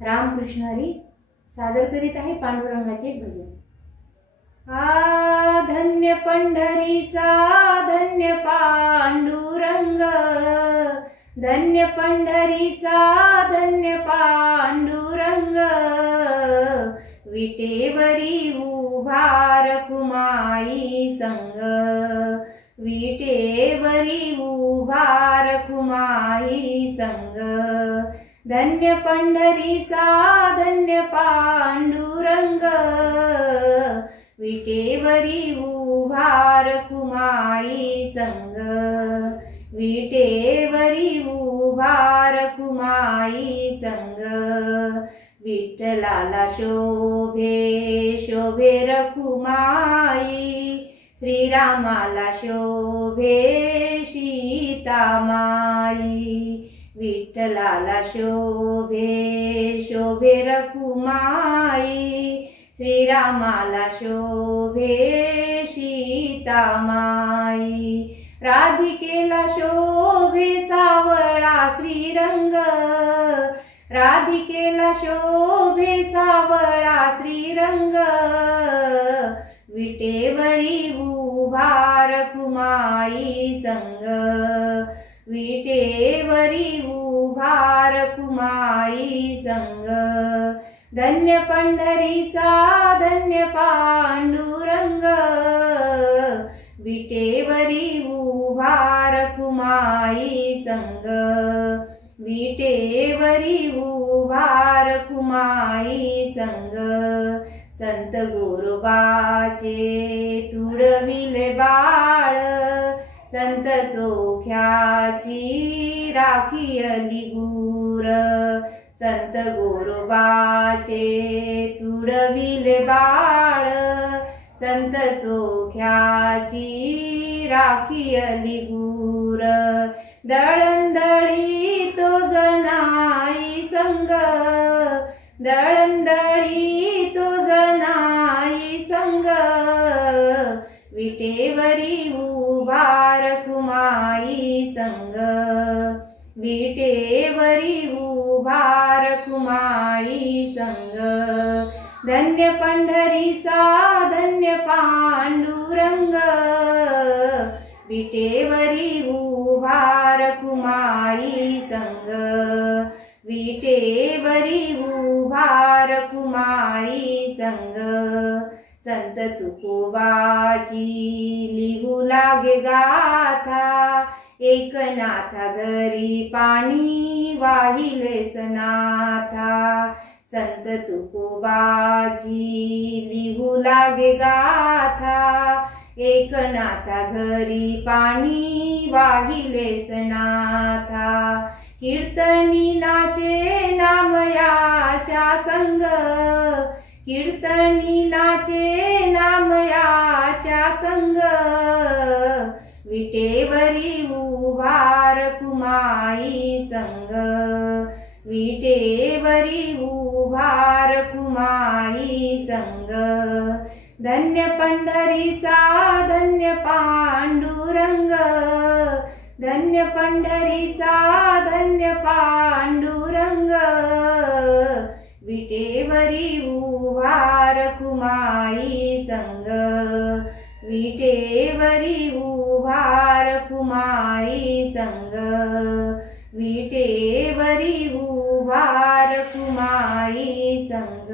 रामकृष्ण हरी सादर करीत आहे पांडुरंगाचे भजन। आ धन्य पंढरीचा धन्य पांडुरंग, धन्य पंढरीचा धन्य पांडुरंग, विटेवरी उभा रखुमाई संग, विटेवरी उभा रखुमाई संग, धन्य पंढरीचा धन्य पांडुरंग, विटेवरी उभा रखुमाई संग, विटेवरी उभा रखुमाई संग, विठ्ठलाला शोभे शोभे रखुमाई, श्रीरामाला शोभे सीतामाई, विठ्ठलाला शोभे शोभे रखुमाई, श्रीरामाला शोभे सीतामाई, राधिकेला शोभे सावळा श्रीरंग, राधिकेला शोभे सावळा श्रीरंग, विटेवरी उभा रखुमाई संग, विटेवरी उभा रखुमाई संग, धन्य पंढरीचा धन्य पांडुरंग, विटेवरी उभा रखुमाई संग, विटेवरी उभा रखुमाई संग, संत गोरोबाचे तुडविले बाळ, संत चोख्याची राखियली गूर, संत गोरोबाचे तुडविले बाळ, संत चोख्याची राखियली गूर, दळंदळी तो जनाई संग, दळंदळी तो जनाई संग, विटेवरी उभा रखुमाई संग, विटेवरी उभा रखुमाई संग, धन्य पंढरीचा धन्य पांडुरंग, विटेवरी उभा रखुमाई संग, विटेवरी उभा रखुमाई संग, संत तुकोबाची लिहू लागे गाथा, एकनाथा घरी पाणी वाहिले सनाथा, संत तुकोबाची लिहू लागे गाथा, एकनाथा घरी पाणी वाहिले सनाथा, कीर्तनी नाचे नामयाच्या संग, कीर्तनी नाचे नामयाच्या संग, विटेवरी उभा रखुमाई संग, विटेवरी उभा रखुमाई संग, धन्य पंढरीचा धन्य पांडुरंग, धन्य पंढरीचा धन्य पांडुरंग, विटेवरी उभा रखुमाई संग, विटेवरी उभा रखुमाई संग, विटेवरी उभा रखुमाई संग।